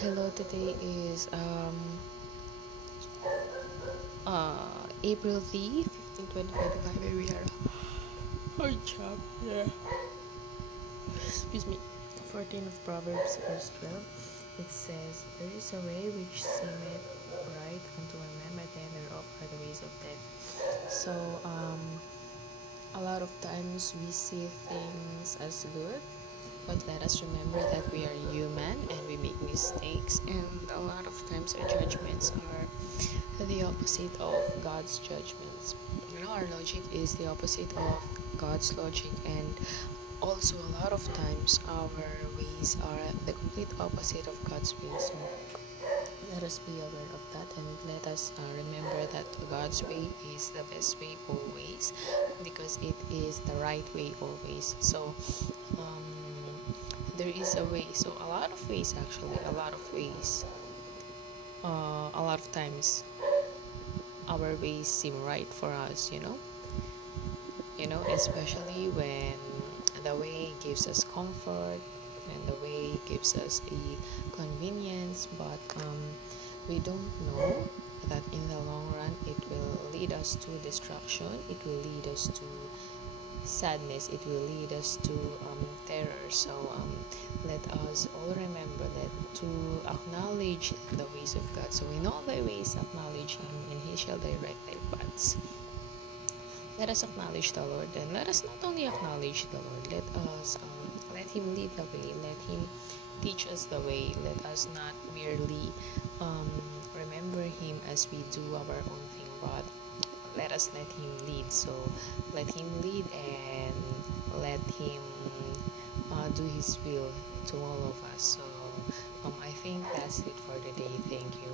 Hello, today is April the 15th, 2025, and we are on chapter, excuse me, 14 of Proverbs, verse 12. It says, "There is a way which seemeth right unto a man, but the end thereof are the ways of death." So, a lot of times we see things as good, but let us remember that we are human and we make mistakes, and a lot of times our judgments are the opposite of God's judgments. Our logic is the opposite of God's logic, and also a lot of times our ways are the complete opposite of God's ways. So let us be aware of that, and let us remember that God's way is the best way always, because it is the right way always. So there is a way. So a lot of ways, actually, a lot of ways. A lot of times our ways seem right for us, especially when the way gives us comfort and the way gives us a convenience, but we don't know that in the long run it will lead us to destruction, it will lead us to sadness, it will lead us to terror. So let us all remember that to acknowledge the ways of God. So in all thy ways acknowledge him, and he shall direct thy paths. Let us acknowledge the Lord, and let us not only acknowledge the Lord, let us let him lead the way, let him teach us the way. Let us not merely remember him as we do our own thing, but let us let him lead. So let him lead, and let him do his will to all of us. So I think that's it for today. Thank you.